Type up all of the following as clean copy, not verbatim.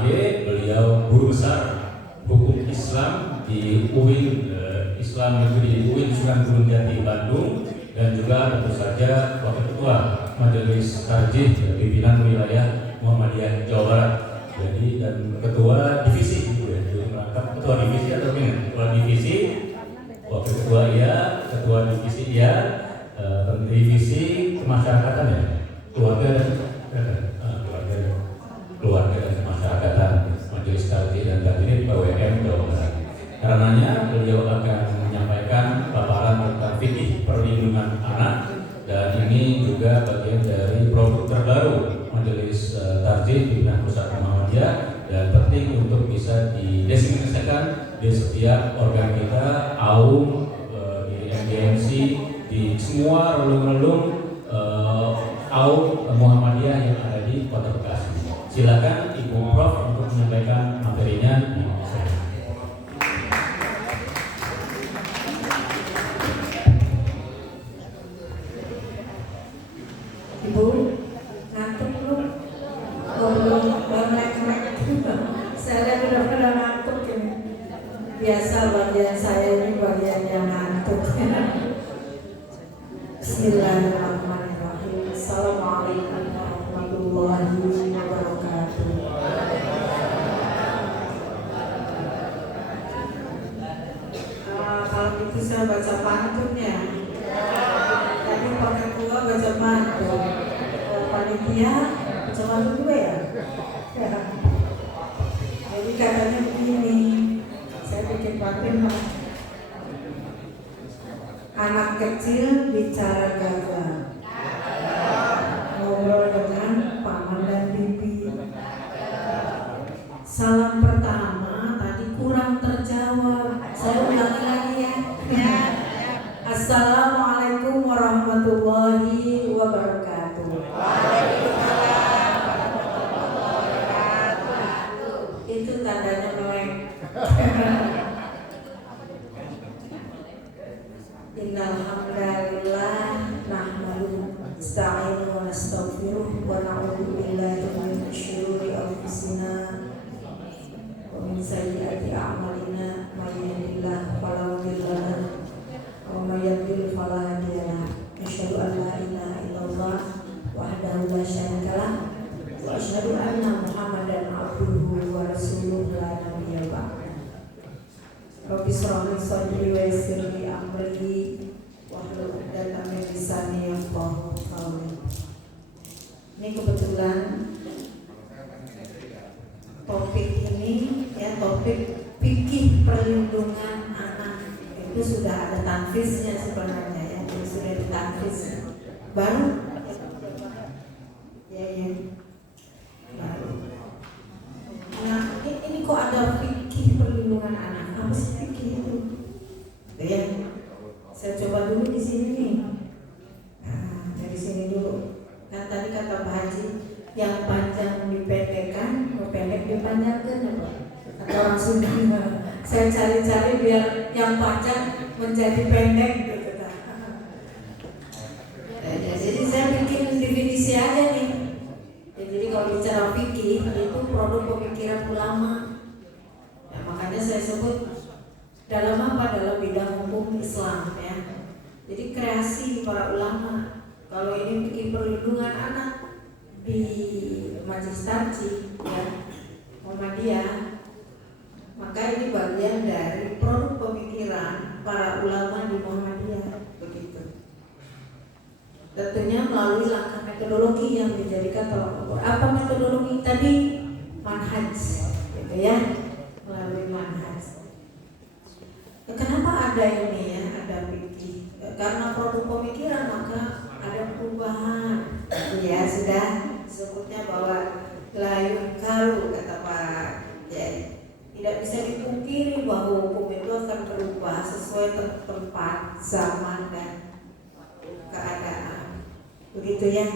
MAG, beliau guru besar hukum Islam di UIN Islam Negeri di UIN Sunan Gunung Jati Bandung, dan juga tentu saja Wakil Ketua Majelis Tarjih Pimpinan Wilayah Muhammadiyah Jawa Barat. Jadi dan Ketua Divisi, jadi merangkap Ketua Divisi atau ini? Ketua Divisi, Wakil Ketua iya, Ketua Divisi iya, Divisi Kemasyarakatan ya, keluarga dan kemasyarakatan Majelis Tarjih dan Takdir PWM Jawa Barat. Karenanya beliau akan menyampaikan paparan tentang fikih perlindungan anak, dan ini juga bagian dari produk terbaru Majelis Tarjih Pimpinan Pusat Muhammadiyah, dan penting untuk bisa didesimasikan di setiap organ kita, AUM, di MDMC, di semua relung-relung AUM Muhammadiyah yang ada di Kota Bekasi. Silakan Ibu Prof untuk menyampaikan materinya. Ibu, ngantuk belum? Belum, melek-melek. Saya udah pernah ngantuk ini. Biasa bagian saya ini bagian yang ngantuk. Bismillahirrahmanirrahim. Assalamualaikum warahmatullahi wabarakatuh. Kalau gitu saya baca pantun ya. Tadi Pak Ketua baca pantun, panitia baca pantun juga ya. Jadi katanya begini, saya bikin pantun. Anak kecil bicara gagah, ngobrol dengan paman dan bibi. Salam pertama tadi kurang terjawab. Saya ulangi lagi ya. Assalamualaikum warahmatullahi wabarakatuh. Itu tandanya melek. Innal hamdalillah nahmaduhu nasta'inu wa nastaghfiruh wa na'udzu billahi min syururi anfusina wa min sayyiati a'malina may yahdihillahu fala mudilla lahu wa may yudlil fala hadiya lahu. Asyhadu an la ilaha illallah wahdahu la syarika lah wa asyhadu anna Muhammadan abduhu wa rasuluhu la nabiyya ba'da. Rabbi shrah li sadri wa yassir li amri wahlul 'uqdatam min lisani yafqahu qawli. Ini kebetulan topik ini ya, topik fikih perlindungan anak itu sudah ada tanfisnya sebenarnya ya, jadi sudah ditanfis baru ya baru. Nah ini kok ada fikih perlindungan anak? Apa sih fikih itu? Ya, saya coba dulu di sini nih. Nah, dari sini dulu. Kan tadi kata Pak Haji, yang panjang dipendekkan, pendek dipanjangkan apa? Kata orang Sunda. Saya cari-cari biar yang panjang menjadi pendek gitu kan. Jadi saya bikin definisi aja nih. Jadi kalau bicara fikih itu produk pemikiran ulama. Ya, makanya saya sebut dalam apa? Dalam bidang hukum Islam ya. Jadi kreasi para ulama. Kalau ini fikih perlindungan anak di Majelis Tarjih ya, Muhammadiyah, maka ini bagian dari produk pemikiran para ulama di Muhammadiyah begitu. Tentunya melalui langkah metodologi yang dijadikan tolak ukur. Apa metodologi tadi? Manhaj gitu ya, melalui manhaj. Kenapa ada ini ya, ada fikih? Karena produk pemikiran maka ada perubahan. Ya sudah sebutnya bahwa layu karu kata Pak ya, tidak bisa dipungkiri bahwa hukum itu akan berubah sesuai tempat, zaman dan keadaan. Begitu ya.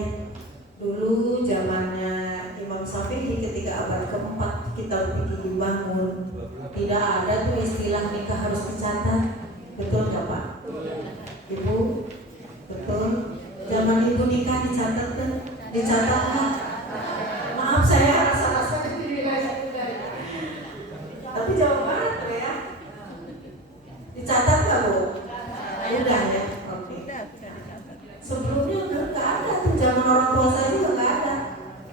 Dulu zamannya Imam Syafi'i ketika abad keempat kitab fikih dibangun, tidak ada tuh istilah nikah harus dicatat. Betul nggak Pak? Ibu? Betul? Zaman itu nikah dicatat kan? Dicatat kan? Maaf saya rasa-rasa tua saya juga nggak ada,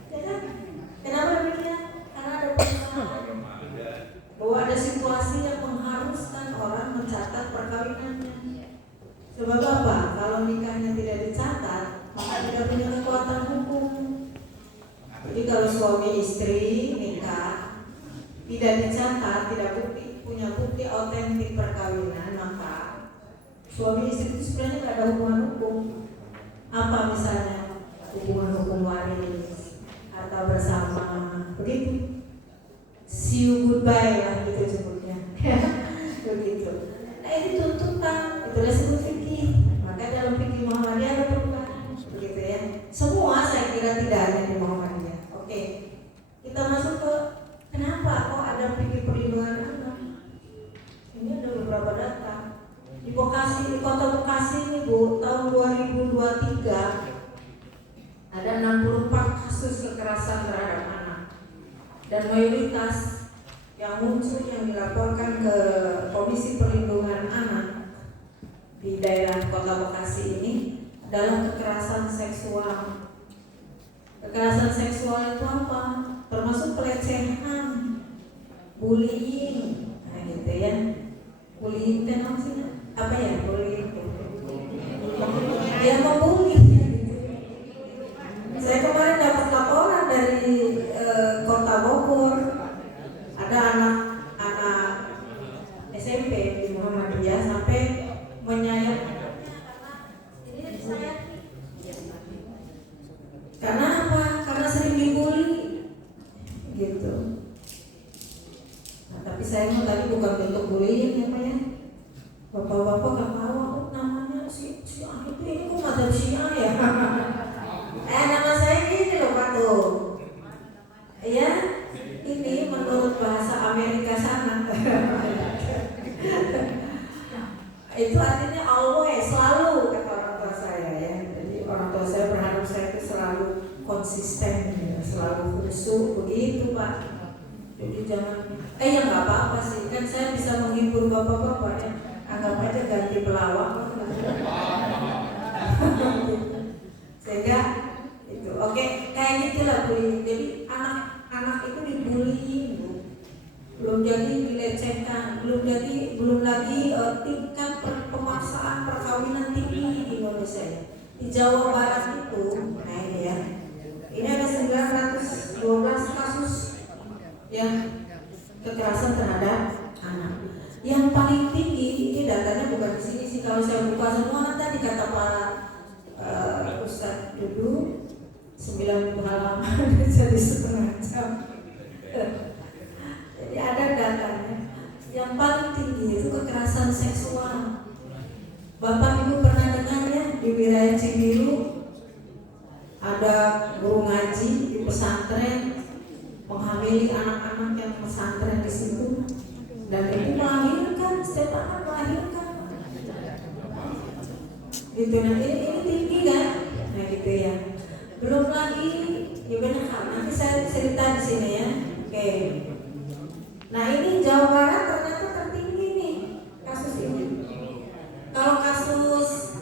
ya kan? Kenapa demikian? Karena ada permasalahan bahwa ada situasi yang mengharuskan orang mencatat perkawinannya. Sebab apa? Kalau nikahnya tidak dicatat, maka tidak punya kekuatan hukum. Jadi kalau suami istri nikah tidak dicatat, tidak punya bukti otentik perkawinan, maka suami istri itu sebenarnya tidak ada hubungan hukum. Apa misalnya hubungan hukum waris atau bersama, begitu. See you goodbye lah gitu sebutnya. Begitu. Nah ini tuntutan, itu disebut fikih. Maka dalam fikih Muhammadiyah ada perubahan, begitu ya. Semua saya kira tidak ada di Muhammadiyah. Oke, kita masuk ke kenapa kok ada fikih perlindungan anak. Ini ada beberapa data. Di Bekasi, di kota Bekasi ini Bu, tahun 2023 ada 64 kasus kekerasan terhadap anak. Dan mayoritas yang muncul yang dilaporkan ke Komisi Perlindungan Anak di daerah Kota Bekasi ini adalah kekerasan seksual. Kekerasan seksual itu apa? Termasuk pelecehan, bullying, nah gitu ya. Bullying itu apa ya? Bullying itu dia membuli. Saya kemarin dapat laporan dari Kota Bogor, ada anak-anak SMP di Muhammadiyah sampai menyayat. Karena apa? Karena sering dibully, gitu. Nah, tapi saya mau tadi bukan bentuk bullying ya Pak ya. Bapak-bapak gak tahu namanya si itu ini kok madzhab Syiah ya. Nama saya ini loh Pak tuh. Ya, ini menurut bahasa Amerika sana. Itu artinya always, selalu kata orang tua saya ya. Jadi orang tua saya berharap saya itu selalu konsisten, ya, selalu khusyuk begitu Pak. Jadi jangan, ya nggak apa-apa sih, kan saya bisa menghibur bapak-bapak ya. Anggap aja ganti pelawak. Sehingga itu, oke, kayak gitulah bullying. Jadi anak-anak itu dibullying, belum jadi dilecehkan, belum lagi tingkat pemaksaan perkawinan tinggi di Indonesia. Di Jawa Barat itu, nah ini ya, ini ada 912 kasus yang kekerasan terhadap anak. Yang paling tinggi ini datanya bukan di sini sih, kalau saya buka semua tadi kata Pak Ustadz dulu 90 halaman jadi setengah jam. Jadi ada datanya. Yang paling tinggi itu kekerasan seksual. Bapak Ibu pernah dengar ya di wilayah Cibiru ada guru ngaji di pesantren menghamili anak-anak yang pesantren di situ. Dan itu melahirkan, setiap anak melahirkan. Gitu, nah ini tinggi kan? Nah gitu ya. Belum lagi, ya benar kan? Nanti saya cerita di sini ya. Oke. Nah ini Jawa Barat ternyata tertinggi nih kasus ini. Kalau kasus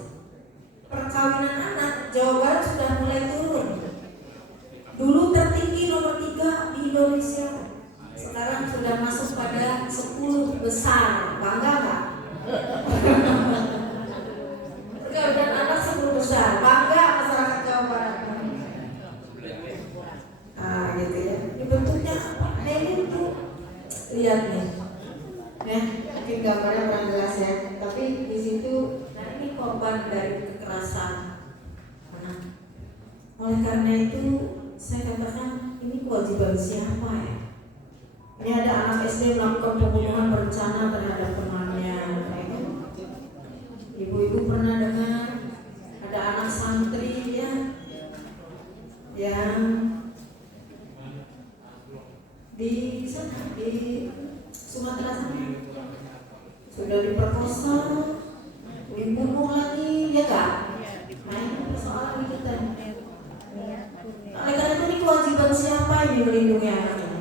perkawinan anak, Jawa Barat sudah mulai turun. Dulu tertinggi nomor 3 di Indonesia. Sekarang sudah masuk pada 10 besar, bangga nggak? Perkawinan anak 10 besar, bangga masyarakat Jawa Barat. Gitu ya. Ini bentuknya apa? Ini tuh lihat nih, ya mungkin gambarnya kurang jelas ya. Tapi di situ, nah ini korban dari kekerasan anak. Oleh karena itu, saya katakan ini kewajiban siapa ya? Ini ada anak SD melakukan pembunuhan berencana terhadap temannya. Ibu-ibu pernah dengar ada anak santri ya yang di sana di Sumatera sana sudah diperkosa, dibunuh lagi, ya kan? Nah ini persoalan kita. Oleh karena itu ini kewajiban siapa yang melindungi anak ini?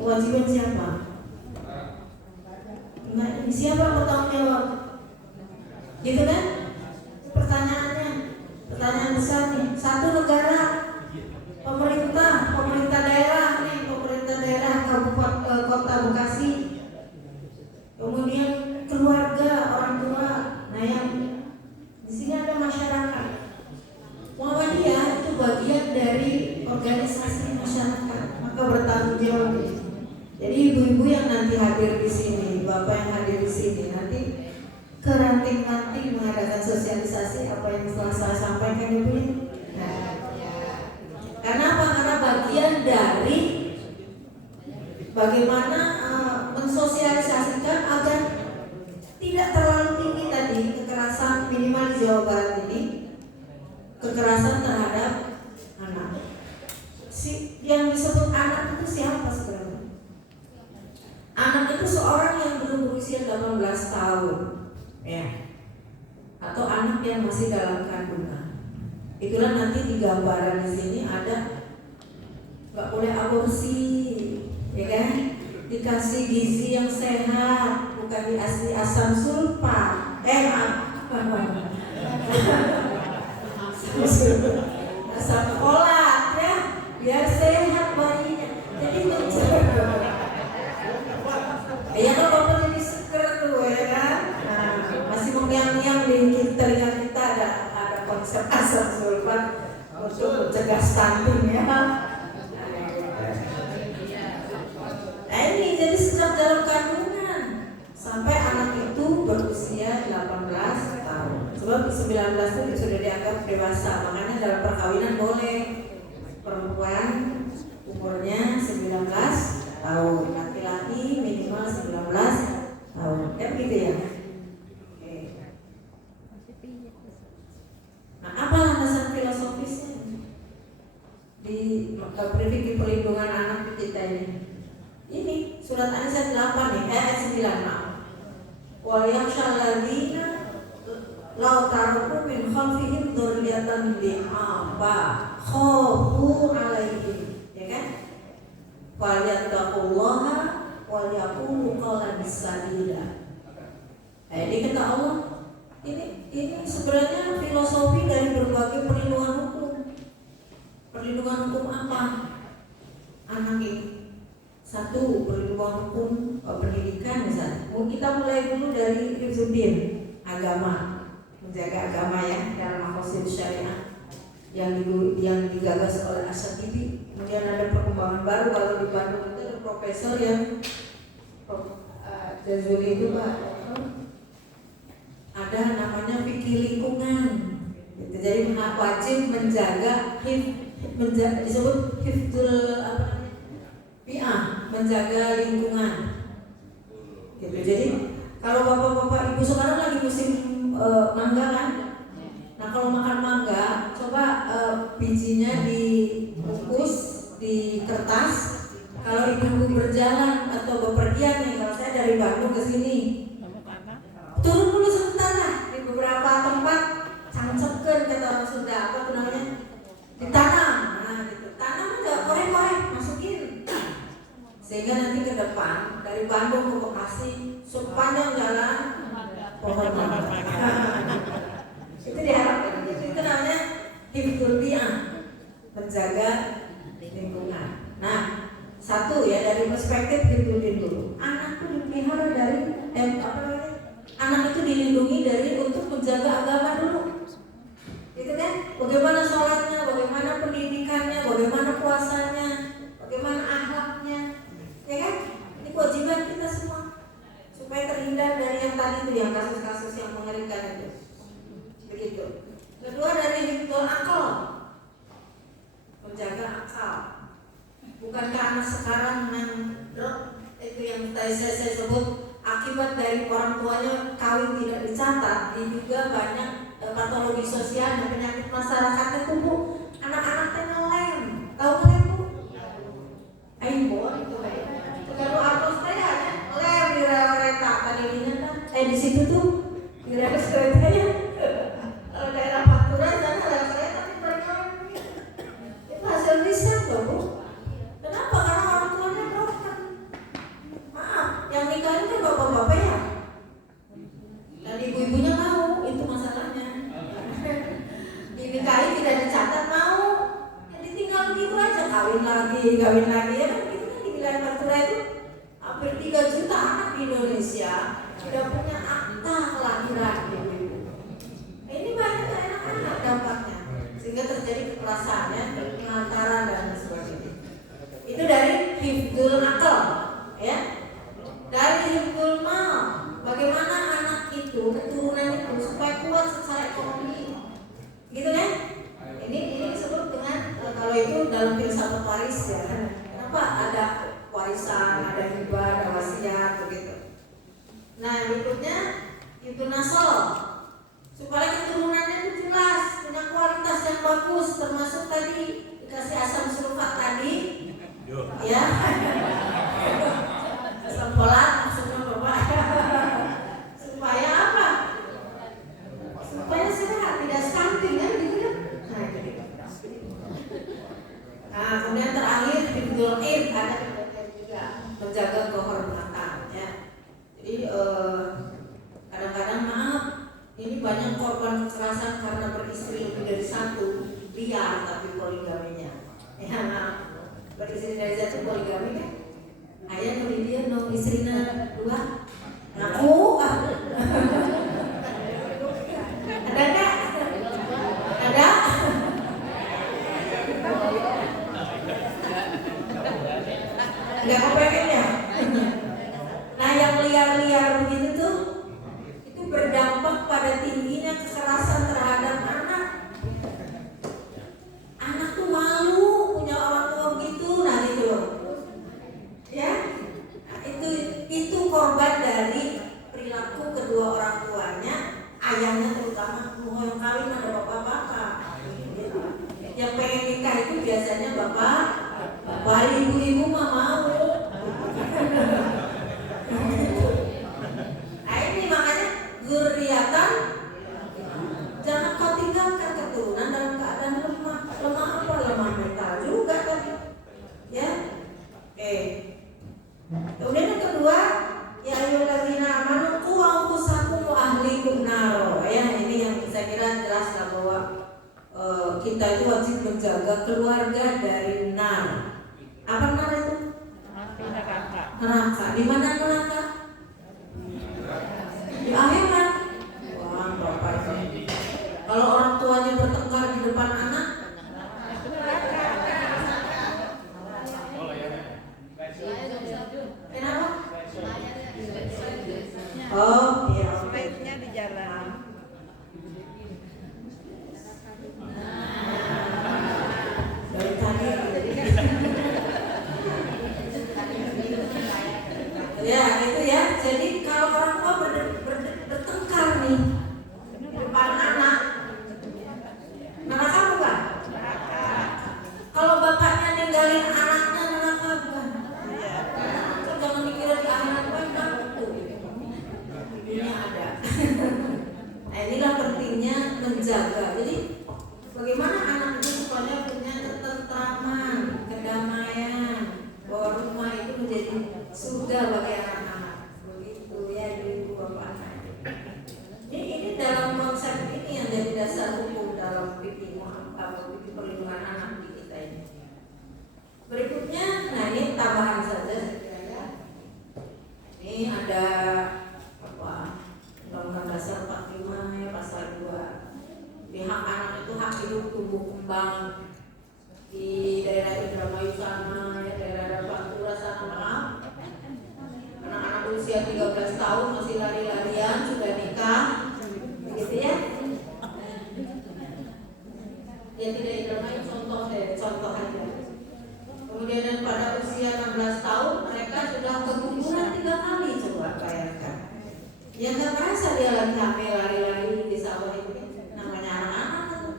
Kewajiban siapa? Nah, siapa yang bertanggung jawab? Gitu kan? Pertanyaannya, pertanyaan besar nih, satu negara, pemerintah daerah nih, pemerintah daerah Kabupaten Kota Bekasi, kemudian keluarga, orang tua. Nah, yang di sini ada masyarakat. Muhammadiyah itu bagian dari organisasi masyarakat, maka bertanggung jawab. Jadi ibu-ibu yang nanti hadir di sini, bapak yang hadir di sini, nanti keranting-ranting mengadakan sosialisasi apa yang telah saya sampaikan ibu ini. Nah, karena apa? Karena bagian dari bagaimana mensosialisasikan agar tidak terlalu tinggi tadi kekerasan, minimal di Jawa Barat ini kekerasan terhadap anak. Yang disebut anak itu siapa sebenarnya? Anak itu seorang yang belum berusia 18 tahun, ya, atau anak yang masih dalam kandungan. Itulah nanti di gambaran di sini ada nggak boleh aborsi, ya kan? Dikasih gizi yang sehat, bukan dikasih asam sulfat. Asam folat, ya, biar sehat bayinya. Jadi ya kan bapak jadi seger tuh, ya kan? Nah, masih mengiang-iang di telinga kita ada konsep asam sulfat untuk mencegah stunting, ya. Nah ini jadi sejak dalam kandungan sampai anak itu berusia 18 tahun. Sebab 19 itu sudah dianggap dewasa, makanya dalam perkawinan boleh perempuan umurnya 19 tahun, laki-laki minimal 19 tahun, kan gitu ya. Oke. Nah, apa landasan filosofisnya di prinsip perlindungan anak kita ini? Ini surat An-Nisa 8 nih, ayat 9. Wal yakhshal ladzina law taraku min khalfihim dzurriyyatan dha'afa khafu 'alaihim, ya kan? Wal yattaqullaha wal yaqulu qawlan sadida. Ini kata Allah, ini sebenarnya filosofi dari berbagai perlindungan hukum. Perlindungan hukum apa? Anak ini. Satu, perlindungan hukum pendidikan misalnya. Kita mulai dulu dari hifdzuddin, agama, menjaga agama ya dalam maqasid syariah yang digagas oleh Asy-Syatibi. Kemudian ada perkembangan baru kalau di Bandung itu ada profesor yang Jazuli itu Pak, ada namanya fikih lingkungan. Gitu. Jadi wajib menjaga disebut hifdzul menjaga lingkungan. Gitu. Jadi kalau bapak-bapak ibu sekarang lagi musim mangga kan? Nah kalau makan mangga, coba bijinya dibungkus di kertas. Kalau ibu-ibu berjalan atau bepergian nih, kalau saya dari Bandung ke sini, turun dulu sebentar lah di beberapa tempat, cangcepkan kata orang Sunda, apa tuh namanya? Ditanam. Nah gitu. Tanam enggak, korek-korek, masukin. Sehingga nanti ke depan dari Bandung ke Bekasi sepanjang jalan pohon mangga. Itu diharapkan. Itu namanya hifdzul bi'ah, menjaga lingkungan. Nah, satu ya dari perspektif hifdzuddin dulu. Anak itu dipelihara dari anak itu dilindungi dari untuk menjaga agama dulu. Gitu kan? Bagaimana sholatnya, bagaimana pendidikannya, bagaimana puasanya, bagaimana akhlaknya. Ya kan? Ini kewajiban kita semua supaya terhindar dari yang tadi itu, yang kasus-kasus yang mengerikan itu. Begitu. Kedua dari hifdzul akal, menjaga akal. Bukankah anak sekarang yang itu yang tadi saya sebut akibat dari orang tuanya kawin tidak dicatat, juga banyak patologi sosial dan penyakit masyarakat itu Bu. Anak-anaknya ngelem, tahu ngelem Bu? Ayo itu kalau artos saya lem di rel kereta tadi kan di situ tuh di rel keretanya kalau daerah Pantura sana rel kereta tapi mereka itu hasil riset loh Bu. Kenapa? Karena orang tuanya broken. Maaf, yang nikahin kan bapak-bapak ya, dan ibu-ibunya tahu itu masalahnya. Dinikahi tidak kawin lagi ya kan gitu kan di wilayah Pantura itu hampir 3 juta anak di Indonesia sudah punya akta kelahiran ibu-ibu. Ini banyak anak-anak dampaknya sehingga terjadi kekerasannya, pengantaran dan sebagainya. Itu dari hifdzul akal ya. Dari hifdzul mal, bagaimana anak itu keturunan itu supaya kuat secara ekonomi. Gitu kan? Ini disebut dengan kalau itu dalam filsafat waris ya kan. Kenapa ada warisan, ada hibah, ada wasiat begitu. Nah, berikutnya itu nasol. Supaya keturunannya itu jelas, punya kualitas yang bagus, termasuk tadi dikasih asam sulfat tadi. Ya. Asam folat maksudnya Bapak. Supaya apa? Supaya sehat, tidak stunting kan gitu kan. Nah, kemudian terakhir hifdzul ilm ada juga menjaga kehormatan ya. Jadi kadang-kadang maaf ini banyak korban kekerasan karena beristri lebih dari satu, liar tapi poligaminya. Ya, maaf. Beristri dari satu poligami kan. Ayah nulis dia no istrinya 2. Ngaku ada nggak? Ada? Nggak kepengen ya? Nah yang liar-liar begitu tuh itu berdampak pada tingginya kekerasan terhadap anak. Anak tuh malu punya orang tua begitu, nah gitu loh. Ya, nah, itu korban dari perilaku kedua orang tuanya, ayahnya terutama mau yang kawin ada bapak-bapak. Yang pengen nikah itu biasanya bapak, ibu-ibu mah mau. Nah ini makanya zuriatan jangan kau tinggalkan keturunan dalam keadaan lemah. Lemah apa? Lemah mental juga kan. Ya. Oke. Kemudian yang kedua, ya ayyuhallazina amanu qu anfusakum wa ahlikum naro. Ya, ini yang saya kira jelas lah bahwa kita itu wajib menjaga keluarga dari nar. Apa nar itu? Neraka. Di mana neraka? Di akhirat. Wah, Bapak ini. Kalau orang tuanya bertengkar di depan anak, kenapa? Oh, iya. Baiknya di jalan. Dari tadi ya gitu ya. Jadi kalau orang tua bertengkar nih di depan anak, neraka bukan? Kalau bapaknya ninggalin anaknya, neraka bukan? So, jangan dikira di akhirat banyak tuh. Dunia ada. Nah inilah pentingnya menjaga. Jadi bagaimana anak itu supaya punya ketentraman, kedamaian, bahwa rumah itu menjadi surga bagi anak-anak. Begitu ya ibu bapak. Ini dalam konsep ini yang jadi dasar hukum dalam fikih perlindungan anak di kita ini. Berikutnya, nah ini tambahan saja ya. Ini ada apa? Undang-Undang Dasar 45 ya pasal 2. Di hak anak itu hak hidup tumbuh kembang di daerah Indramayu sana, ya daerah Pantura sana maaf. Anak-anak usia 13 tahun masih lari-larian sudah nikah, begitu ya? Ya tidak Indramayu contoh aja. Kemudian dan pada usia 16 tahun mereka sudah keguguran 3 kali, coba bayangkan. Ya nggak merasa dia lagi hamil lari-lari di sawah itu, namanya anak-anak tuh.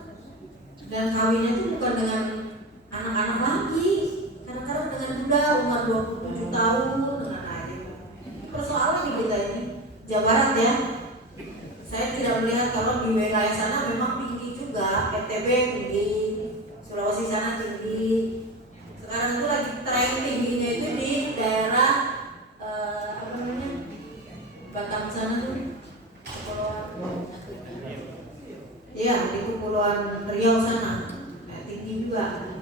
Dan kawinnya itu bukan dengan anak-anak lagi, kadang-kadang dengan muda umur 27 tahun dengan adik. Persoalan di kita ini Jawa Barat ya. Saya tidak melihat kalau di wilayah sana memang tinggi juga, NTB tinggi, Sulawesi sana tinggi. Sekarang itu lagi tren tingginya itu di daerah apa namanya? Batam sana tuh. Iya, di Kepulauan Riau sana. Tinggi juga.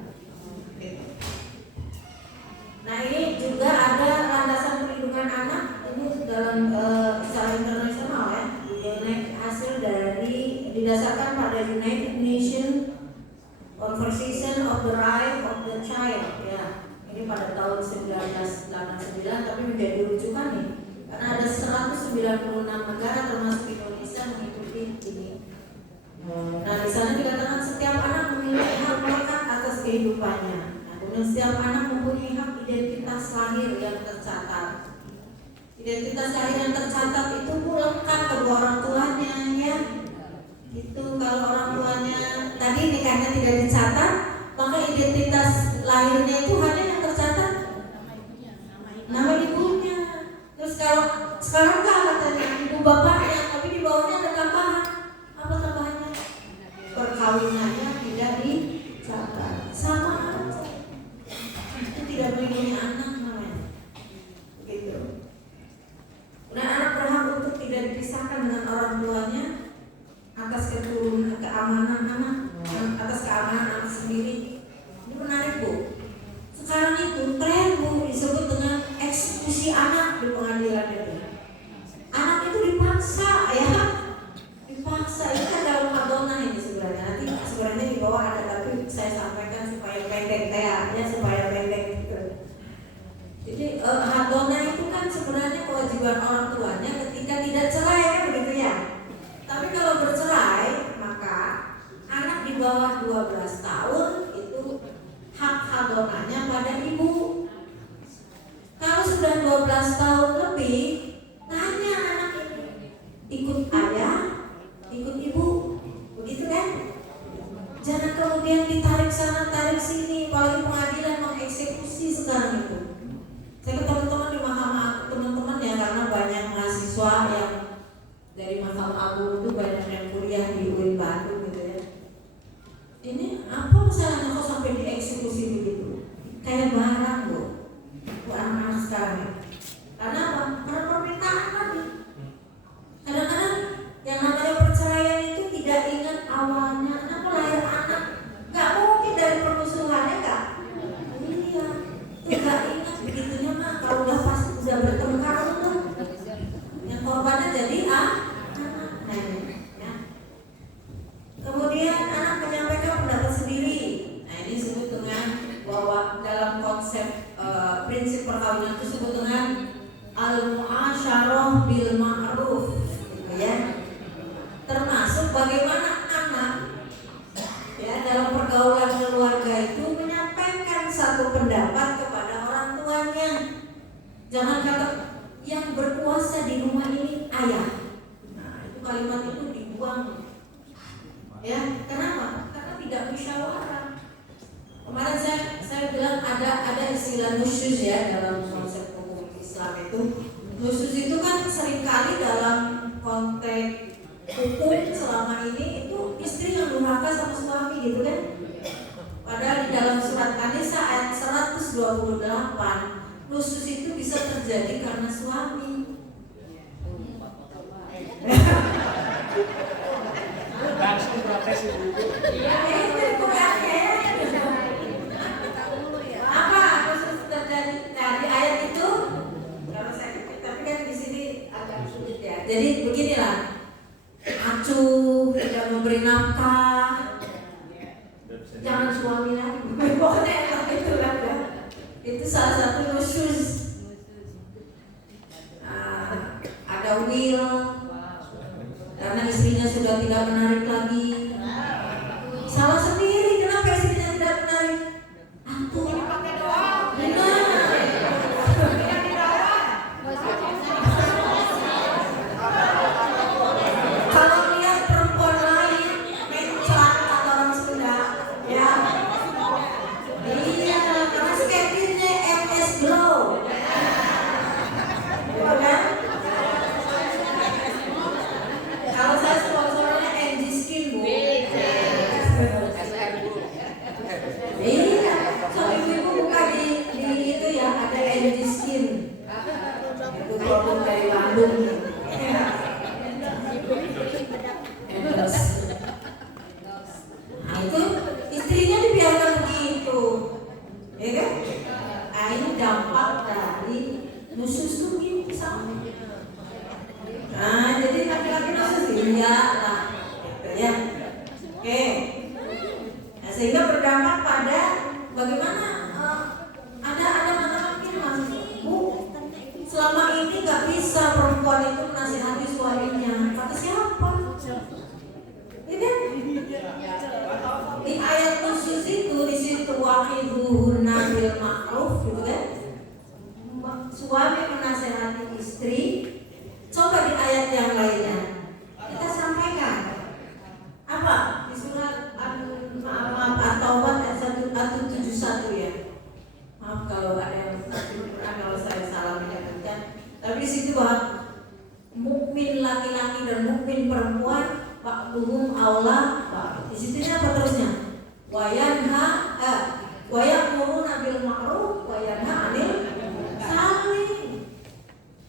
Conversation of the Right of the Child, ya. Ini pada tahun 1989, tapi menjadi rujukan nih, karena ada 196 negara termasuk Indonesia mengikuti ini. Nah, di sana dikatakan setiap anak memiliki hak melekat atas kehidupannya. Nah, kemudian setiap anak mempunyai hak identitas lahir yang tercatat. Identitas lahir yang tercatat itu lekat kedua orang tuanya, ya. Itu kalau orang tuanya tadi nikahnya tidak dicatat, maka identitas lahirnya itu hanya yang tercatat nama ibunya. Terus kalau sekarang kan katanya ibu bapaknya, tapi di bawahnya ada tambahan. Apa tambahannya? Perkawinannya tidak dicatat. Sama aja. Itu tidak melindungi anak namanya. Begitu. Nah, anak berhak untuk tidak dipisahkan dengan orang tuanya atas keamanan anak sendiri. Ini menarik, Bu. Sekarang itu tren, Bu, disebut dengan eksekusi anak di pengadilan itu. Anak itu dipaksa, ya, dipaksa. Ini kan dalam hadonah ini sebenarnya. Nanti sebenarnya di bawah ada, tapi saya sampaikan supaya pendek, ya, supaya pendek gitu. Jadi hadonah itu kan sebenarnya kewajiban orang tuanya ketika tidak cerai, kan begitu ya. Tapi kalau bercerai, maka anak di bawah 12 tahun itu hak hadonahnya pada ibu. Kalau sudah 12 tahun lebih, tanya anak ini, ikut ayah, ikut ibu, begitu kan? Jangan kemudian ditarik sana, tarik sini, apalagi pengadilan mengeksekusi sekarang itu. Saya ke teman-teman di Mahkamah, teman-teman ya, karena banyak mahasiswa yang dari Mahkamah Agung itu banyak yang kuliah di UIN Bandung gitu ya. Ini apa masalahnya kok sampai dieksekusi begitu? Kayak barang loh, anak-anak sekarang ya. Karena apa? Karena permintaan tadi. Kadang-kadang yang namanya perceraian itu tidak ingat awalnya. Kenapa lahir anak? Gak mungkin dari permusuhannya, Kak. Iya, itu gak ingat begitunya mah. Kalau udah pas udah bertengkar tuh, yang korbannya jadi kemudian anak menyampaikan pendapat sendiri. Nah, ini disebut dengan bahwa dalam konsep prinsip perkawinan itu disebut dengan al-mu'asyarah bil ma'ruf, gitu ya. Termasuk bagaimana anak ya dalam pergaulan keluarga itu menyampaikan satu pendapat kepada orang tuanya. Jangan kata yang berkuasa di rumah ini ayah. Nah, itu kalimat itu dibuang. Ya, kenapa? Karena tidak musyawarah. Kemarin saya bilang ada istilah nusyuz ya dalam konsep hukum Islam itu. Nusyuz itu kan seringkali dalam konteks hukum selama ini itu istri yang durhaka sama suami gitu kan. Padahal di dalam surat An-Nisa ayat 128, nusyuz itu bisa terjadi karena suami. Langsung protes ibu. Iya, itu bukannya. Apa khusus terjadi? Nah, di ayat itu kalau saya tapi kan di sini agak sulit ya. Jadi beginilah, acuh, tidak memberi nafkah, jangan suami lagi. Pokoknya itu lah. Itu salah satu nusyuz. Ada will. Karena istrinya sudah tidak menarik lagi. Salah sendiri, kenapa istrinya tidak menarik? Aku pakai doa. Kalau lihat perempuan lain mencak kata orang Sunda, ya. Iya, karena skatingnya MS Glow. berdampak pada bagaimana ada mengatakan gini Mas, Bu, selama ini nggak bisa perempuan itu menasihati suaminya. Kata siapa? Ini kan di ayat khusus itu di situ wa'iduhunna bil ma'ruf gitu kan. Suami menasihati istri. Coba di ayat yang lainnya kita sampaikan apa di surat At-Taubah ayat 171 ya. Maaf kalau ada yang kalau saya salah menyebutkan. Tapi di situ bahwa mukmin laki-laki dan mukmin perempuan ba'duhum aula. Di situ apa terusnya? Wa ya'muruna bil ma'ruf wa yanha 'anil salim.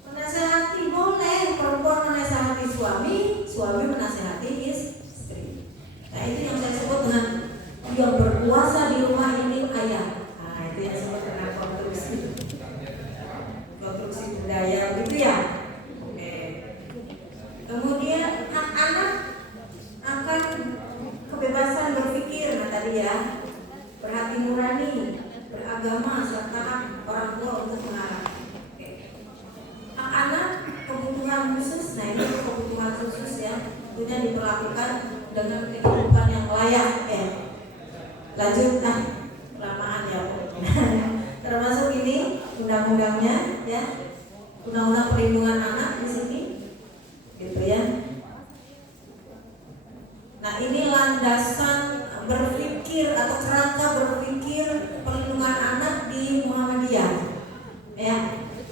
Menasehati boleh, perempuan menasehati suami menasehati istri. Nah itu yang saya sebut dengan yang berkuasa di rumah ini ayah. Nah itu yang disebut dengan konstruksi budaya gitu ya. Oke. Kemudian anak-anak akan kebebasan berpikir, nah tadi ya, berhati nurani, beragama serta orang tua untuk mengarah. Anak kebutuhan khusus, nah ini kebutuhan khusus ya, tentunya diperlakukan dengan kehidupan yang layak ya. Lanjut, kelamaan ya. Termasuk ini undang-undangnya ya, undang-undang perlindungan anak di sini, gitu ya. Nah ini landasan berpikir atau kerangka berpikir perlindungan anak di Muhammadiyah, ya.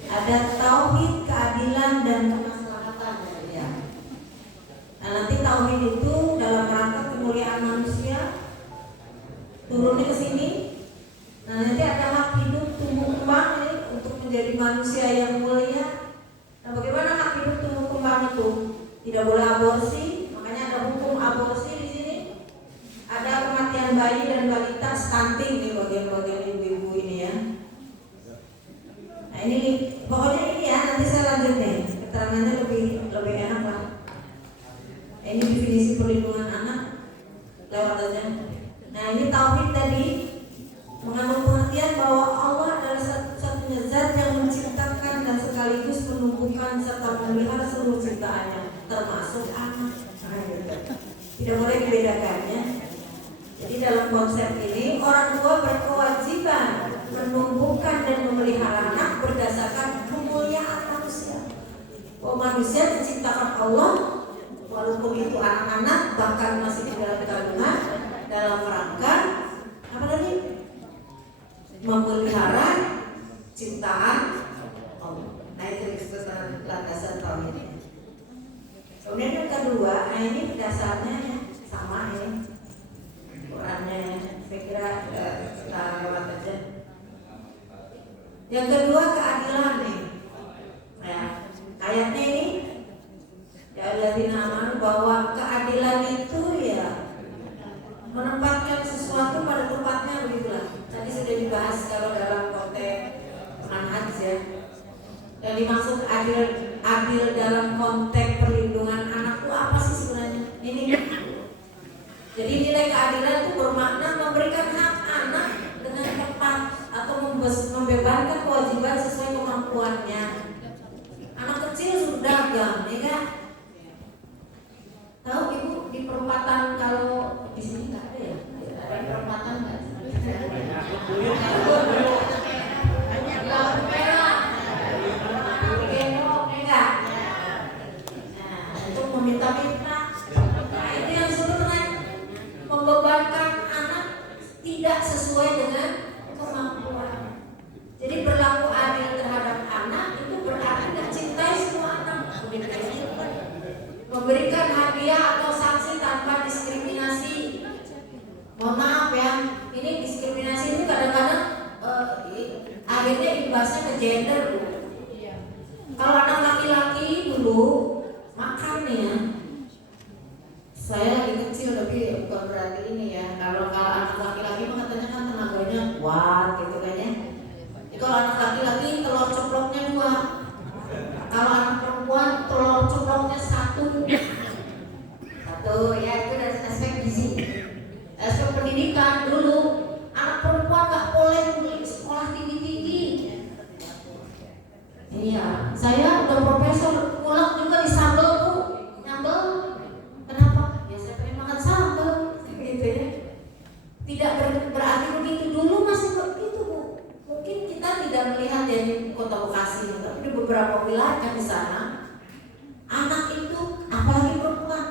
Ada tauhid, keadilan dan kemaslahatan ya. Nah nanti tauhid itu dalam rangka kemuliaan manusia turunnya ke sini. Nah nanti ada hak hidup tumbuh kembang ini untuk menjadi manusia yang mulia. Nah bagaimana hak hidup tumbuh kembang itu? Tidak boleh aborsi, makanya ada hukum aborsi di sini. Ada kematian bayi dan balita, stunting nih bagian-bagian ibu-ibu ini ya. Nah ini pokoknya ini ya, nanti saya lanjut nih, keterangannya lebih enak lah. Ini definisi perlindungan anak lewat aja. Nah ini tauhid tadi mengandung pengertian bahwa Allah adalah satu-satunya zat yang menciptakan dan sekaligus menumbuhkan serta memelihara seluruh ciptaannya, termasuk anak. Nah, gitu. Tidak boleh dibedakan ya. Jadi dalam konsep ini orang tua berkewajiban menumbuhkan dan memelihara anak berdasarkan kemuliaan manusia. Manusia diciptakan Allah, walaupun itu anak-anak bahkan masih di dalam kandungan, dalam rangka apa tadi? Memelihara ciptaan Allah. Nah itu disebut landasan tauhid. Kemudian yang kedua, nah ini dasarnya sama ini. Qurannya saya kira kita lewat aja. Yang kedua keadilan nih. Nah, ayatnya ini ya alladzina amanu bahwa keadilan itu ya menempatkan sesuatu pada tempatnya begitulah. Tadi sudah dibahas kalau dalam konteks manhaj ya. Yang dimaksud adil dalam konteks perlindungan anak itu apa sih sebenarnya? Ini jadi nilai keadilan itu bermakna memberikan hak anak dengan tepat atau membebankan kewajiban sesuai kemampuannya. Anak kecil sudah dagang, ya kan? Tahu ibu di perempatan kalau di sini nggak ada ya? Ada perempatan nggak? Lampu merah, gendong, ya kan? Nah, untuk meminta-minta. Nah, itu yang disebut dengan membebankan anak tidak sesuai dengan kemampuan. Jadi berlaku adil terhadap anak itu berarti mencintai semua anak. Memberikan hadiah atau sanksi tanpa diskriminasi. Mohon maaf ya, ini diskriminasi itu kadang-kadang akhirnya imbasnya ke gender. Kalau anak laki-laki dulu makan ya. Saya lagi kecil tapi bukan berarti ini ya. Kalau anak laki-laki mah katanya kan tenaganya kuat gitu kan ya. Jadi kalau anak laki-laki telur ceploknya 2. Kalau anak perempuan telur ceploknya 1. Ya itu dari aspek gizi. Aspek pendidikan dulu begitu. Dulu masih begitu Bu. Mungkin kita tidak melihat ya di Kota Bekasi, tapi di beberapa wilayah di sana anak itu apalagi perempuan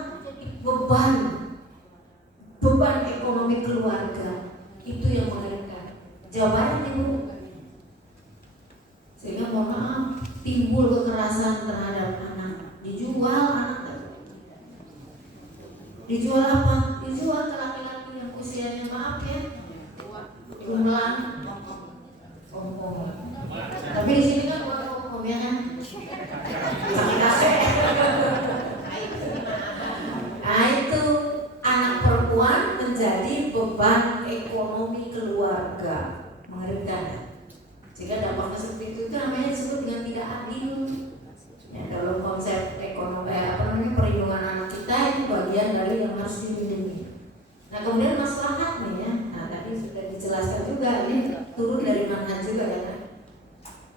beban ekonomi keluarga itu yang mengerikan. Jawabannya Ibu. Sehingga mohon maaf timbul kekerasan terhadap anak, dijual anak, dijual apa? Dijual ke laki-laki yang usianya maaf ya jumlah tapi di sini kan bukan ya kan nah itu anak perempuan menjadi beban ekonomi keluarga, mengerikan. Jika dampaknya seperti itu namanya disebut dengan tidak adil. Ya, dalam konsep ekonomi perlindungan anak kita itu bagian dari yang harus dilindungi. Nah kemudian maslahat nih ya. Nah tadi sudah dijelaskan juga ini turun dari manhaj juga ya kan.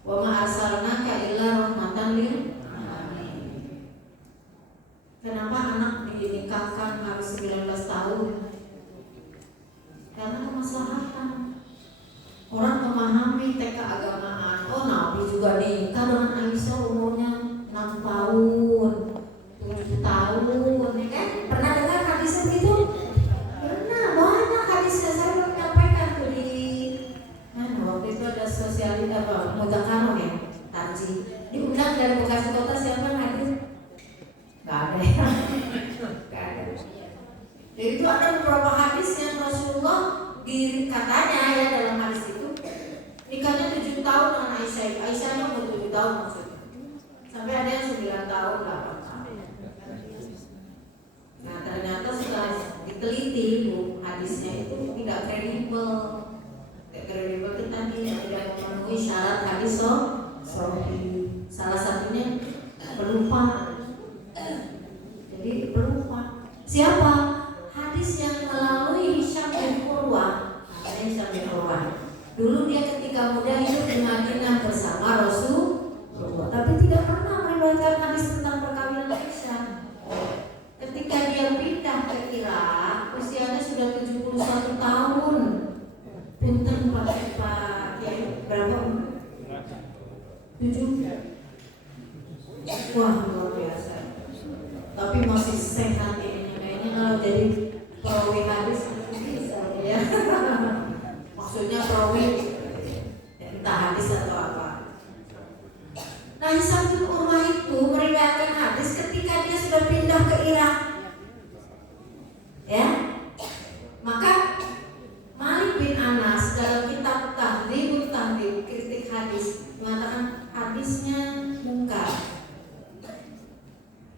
Wa ma arsalnaka illa rahmatan lil alamin. Kenapa anak dinikahkan harus 19 tahun? Karena kemaslahatan. Orang memahami TK agamaan. Oh Nabi juga nikah dengan Aisyah umurnya 6 tahun 7 tahun ya kan? Pernah dengar hadisnya begitu? Pernah, banyak hadisnya. Saya belum menyampaikan tuh di waktu itu ada sosialis mudzakarah ya, Tarji diundang dari Bekasi Kota, siapa yang hadir? Gak ada ya. Gak ada. Jadi itu ada beberapa hadis yang Rasulullah katanya ya dalam hadis itu nikahnya 7 tahun dengan Aisyah. Aisyahnya umur 7 tahun maksudnya. Sampai ada yang 9 tahun 8 tahun. Nah ternyata setelah diteliti Bu, hadisnya itu tidak kredibel. Tidak kredibel itu tadi tidak memenuhi syarat hadis sahih. Salah satunya pelupa. Jadi pelupa. Siapa? Hadis yang melalui Hisham bin Urwah. Hisham bin Urwah. Dulu dia ketika muda hidup di Madinah bersama Rasulullah, tapi tidak pernah meriwayatkan hadis tentang perkawinan Aisyah. Ketika dia pindah ke Irak, usianya sudah 71 tahun. Punten Pak ya, berapa? 7. Wah luar biasa. Tapi masih sehat ini. Kayaknya kalau jadi perawi hadis bisa ya. Maksudnya perawi entah hadis atau apa. Nah Hisham bin Urwah itu meriwayatkan hadis ketika dia sudah pindah ke Irak. Ya. Maka Malik bin Anas dalam kitab Tahdzibut Tahdzib kritik hadis mengatakan hadisnya mungkar.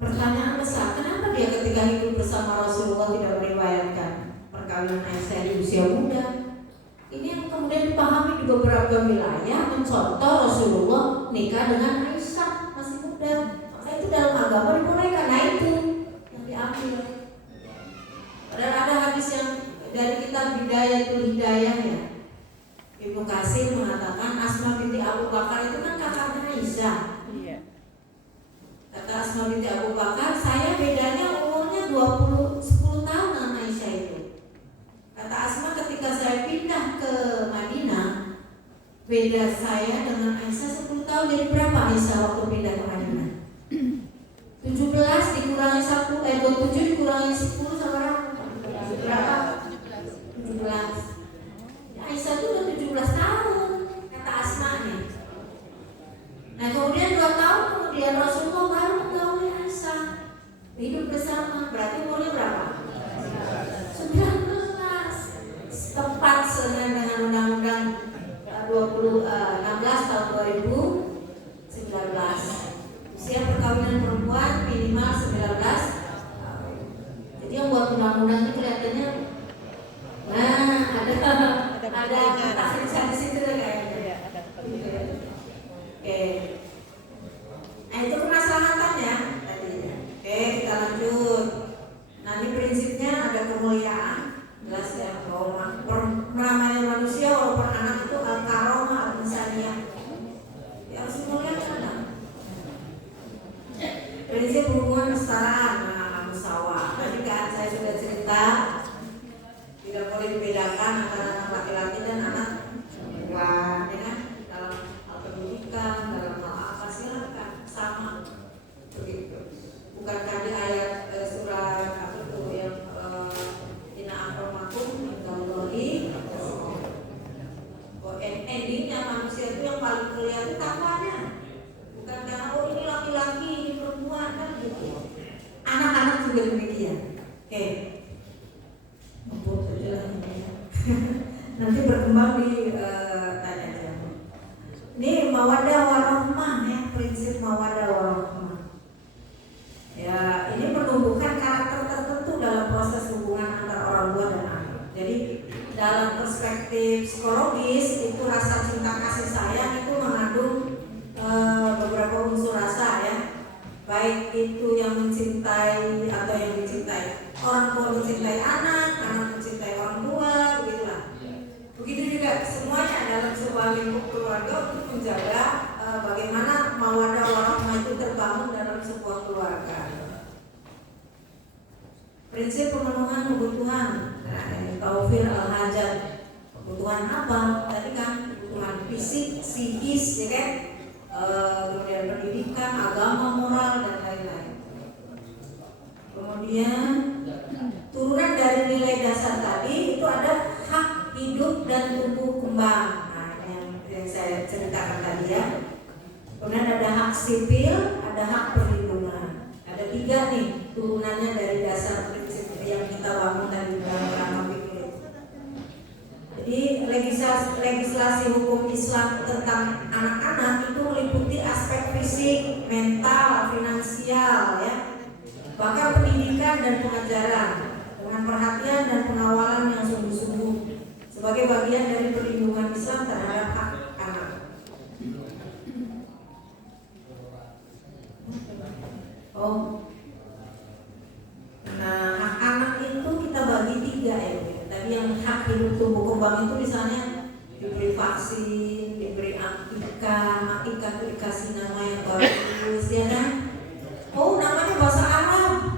Pertanyaan besar, kenapa dia ketika hidup bersama Rasulullah tidak meriwayatkan perkawinan Aisyah di usia muda? Ini yang kemudian dipahami di beberapa wilayah mencontoh Rasulullah nikah dengan Aisyah masih muda. Maka itu dalam agama dibolehkan. Nah itu yang diambil. Padahal ada hadis yang dari kitab Bidayatul Hidayah ya. Ibnu Katsir mengatakan Asma binti Abu Bakar itu kan kakaknya Aisyah. Kata Asma binti Abu Bakar, saya bedanya umurnya 10 tahun dengan Aisyah itu. Kata Asma, ketika saya pindah ke Madinah, beda saya dengan Aisyah 10 tahun. Jadi berapa Aisyah waktu pindah ke Madinah? 17 dikurangi 27 dikurangi 10 sama berapa? 17. Ya, Aisyah itu udah 17 tahun, kata Asma nih. Nah kemudian 2 tahun kemudian Rasulullah baru menggauli Aisyah, hidup bersama. Berarti umurnya berapa? 19. Tepat dengan undang-undang 16 tahun 2019. Usia perkawinan perempuan minimal 19 tahun. Jadi yang buat undang-undang ini kelihatannya ada tasik di situ kayaknya. Oke. Nah itu kemaslahatan ya tadi. Oke, kita lanjut. Nah ini prinsipnya ada kemuliaan, jelas ya, bahwa namanya manusia walaupun anak itu al-karomah al-insaniyah ya, harus dimuliakan lah. Prinsip hubungan kesetaraan, musyawarah. Tadi kan saya sudah cerita tidak boleh dibedakan antara anak laki-laki dan ininya manusia itu yang paling kelihatan tampaknya, bukan karena oh ini laki-laki, ini perempuan kan gitu. Anak-anak juga demikian. Oke, aja lah ini. Nanti berkembang di tanya jawab. Ini mawaddah warahmah ya, prinsip mawaddah warahmah. Ya, ini menumbuhkan karakter tertentu dalam proses hubungan antara orang tua dan anak. Jadi dalam perspektif psikologis itu rasa cinta kasih sayang itu mengandung beberapa unsur rasa ya, baik itu yang mencintai atau yang dicintai. Orang tua mencintai anak, anak mencintai orang tua, begitulah. Begitu juga semuanya dalam sebuah lingkup keluarga untuk menjaga bagaimana mawaddah warahmah itu terbangun dalam sebuah keluarga. Prinsip pemenuhan kebutuhan, nah, taufir al-hajat. Kebutuhan apa? Tadi kan kebutuhan fisik, psikis, ya kan? Kemudian pendidikan, agama, moral dan lain-lain. Kemudian turunan dari nilai dasar tadi itu ada hak hidup dan tumbuh kembang. Nah, yang saya ceritakan tadi ya. Kemudian ada hak sipil, ada hak perlindungan. Ada 3 nih turunannya dari dasar prinsip yang kita bangun tadi dalam rangka pikir. Jadi legislasi hukum Islam tentang anak-anak itu meliputi aspek fisik, mental, finansial ya. Bahkan pendidikan dan pengajaran dengan perhatian dan pengawalan yang sungguh-sungguh sebagai bagian dari perlindungan Islam terhadap hak anak. Nah, hak anak itu kita bagi 3 ya. Tadi yang hak hidup tumbuh kembang itu misalnya diberi vaksin, diberi akikah itu dikasih nama yang bagus ya kan? Oh, namanya bahasa Arab,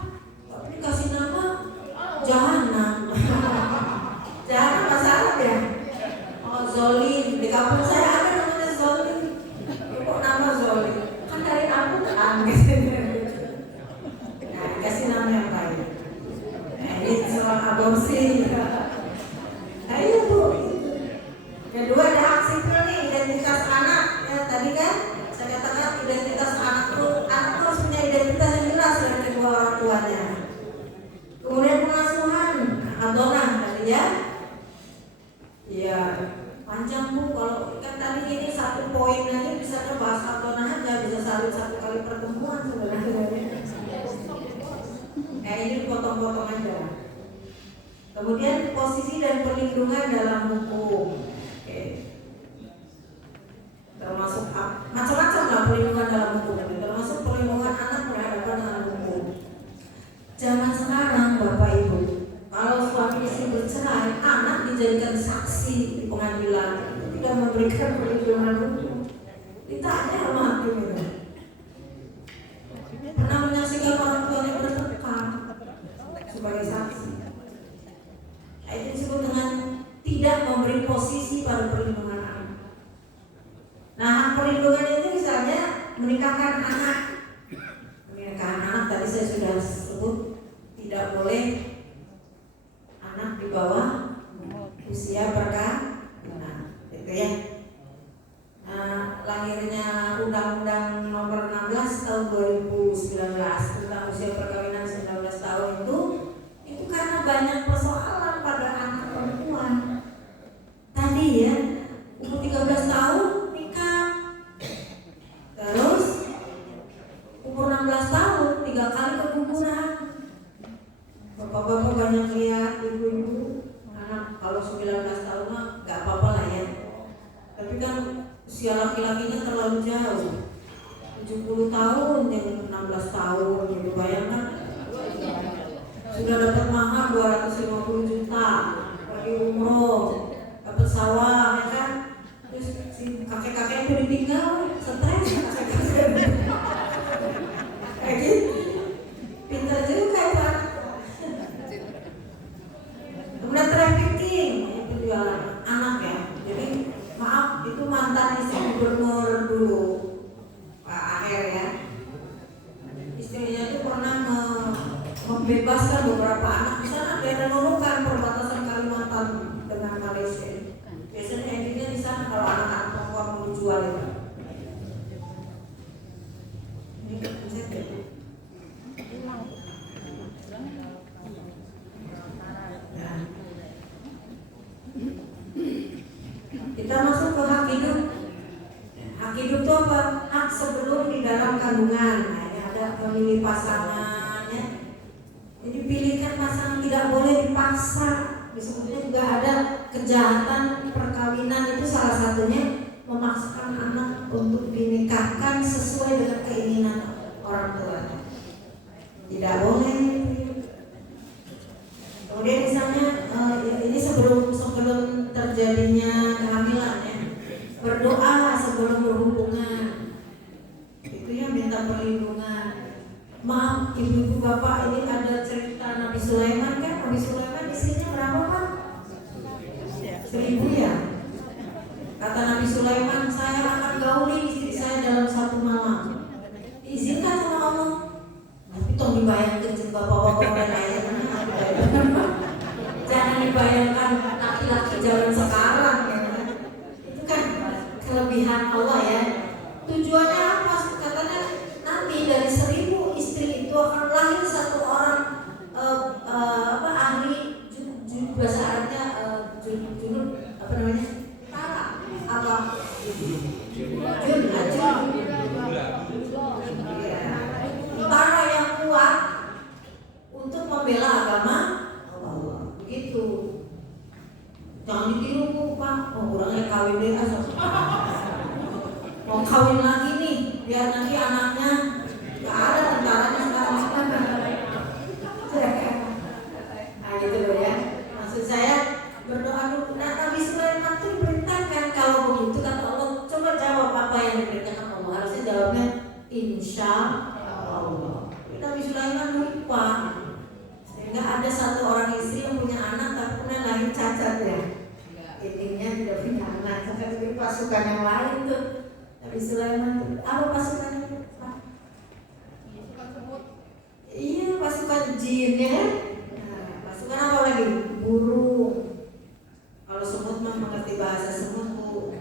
tapi dikasih nama Jahanam. Jahanam bahasa Arab ya? Oh, Zolim. Di kampung saya ada namanya Zolim. Kok nama Zolim? Kan dari aku kan. Nah, dikasih nama yang baik. Nah, ini soal adopsi. Nah, itu Bu. Kedua ada hak sipil nih, identitas anak. Ya, tadi kan saya katakan identitas anak tuh harus punya identitas yang jelas dari kedua orang tuanya. Kemudian pengasuhan, adonah tadi ya. Iya, panjang Bu. Kalau kan tadi ini 1 poin aja bisa bahas adonah aja, bisa salin 1 kali pertemuan sebenarnya. Ini potong-potong aja. Kemudian posisi dan perlindungan dalam hukum. Oke. Termasuk macam-macam lah perlindungan dalam hukum. Termasuk perlindungan anak berhadapan dengan hukum. Zaman sekarang Bapak Ibu, kalau suami istri bercerai, anak dijadikan saksi di pengadilan, itu tidak memberikan perlindungan hukum. Ditanya sama hakim itu. Pernah menyaksikan orang tuanya bertengkar sebagai saksi. Itu disebut dengan tidak memberi posisi pada perlindungan anak. Nah, hak perlindungan itu misalnya menikahkan anak. Menikahkan anak tadi saya sudah sebut tidak boleh anak di bawah usia perkawinan, gitu ya. Lahirnya Undang-Undang Nomor 16 Tahun 2019 tentang usia perkawinan 19 tahun itu karena banyak persoalan pada anak perempuan. Tadi ya, umur 13 tahun nikah, terus umur 16 tahun 3 kali keguguran. Bapak-bapak banyak lihat ibu-ibu anak kalau 19 tahun mah nggak apa-apa lah ya. Tapi kan usia laki-lakinya terlalu jauh, 70 tahun dengan 16 tahun gitu, bayangkan sudah dapat mahar 250 juta, pergi umroh, dapat sawah ya kan, terus si kakek-kakek itu ditinggal, stres kakek-kakek kayak gitu, pintar juga itu anak. Kemudian trafficking itu jualan anak ya, jadi maaf itu mantan istri gubernur dulu Pak Aher ya, istrinya itu pernah membebaskan beberapa anak di sana, daerah Nunukan perbatasan Kalimantan dengan Malaysia. Biasanya Kita masuk ke hak hidup. Hak hidup itu apa? Hak sebelum di dalam kandungan. Nah, ini ada memilih pasangannya. Jadi pilihkan pasangan, tidak boleh dipaksa. Disebutnya juga ada kejahatan perkawinan, itu salah satunya memaksakan anak untuk dinikahkan sesuai dengan keinginan orang tuanya. Tidak boleh. Kemudian misalnya ini sebelum terjadinya kehamilan ya, berdoa sebelum berhubungan. Itu yang minta perlindungan. Maaf ibu-ibu bapak, ini ada cerita Nabi Sulaiman kan? Nabi Sulaiman istrinya berapa Pak? 1000 ya. Kata Nabi Sulaiman, saya akan gauli istri saya dalam satu malam. Diizinkan sama Allah. Tapi tolong dibayangkan bapak-bapak dan ayahnya. Jangan dibayangkan laki-laki zaman sekarang ya. Itu kan kelebihan Allah ya. Tujuannya apa? Katanya nanti dari 1000 istri itu akan lahir satu orang ahli bahasa Arabnya junun apa namanya? Tara apa? Tara yang kuat untuk membela agama Allah. Begitu. Jangan ditiru Pak. Oh, kurangnya kawin deh asal. Mau kawin lagi nih, biar nanti anaknya nggak ada tentaranya sekarang. Nah gitu loh ya. Maksud saya berdoa dulu. Nah Nabi Sulaiman itu diperintahkan kalau begitu kata Allah, coba jawab apa yang diperintahkan Allah. Harusnya jawabnya insya Allah. Nabi Sulaiman lupa. Sehingga ada satu orang istri yang punya anak tapi kemudian lahir cacat ya. Intinya tidak punya anak, cacat itu pasukan yang lain tuh. Nabi Sulaiman apa pasukannya? Iya, pasukan jin ya. Nah, pasukan apa lagi? Burung. Kalau semut mah mengerti bahasa semut Bu.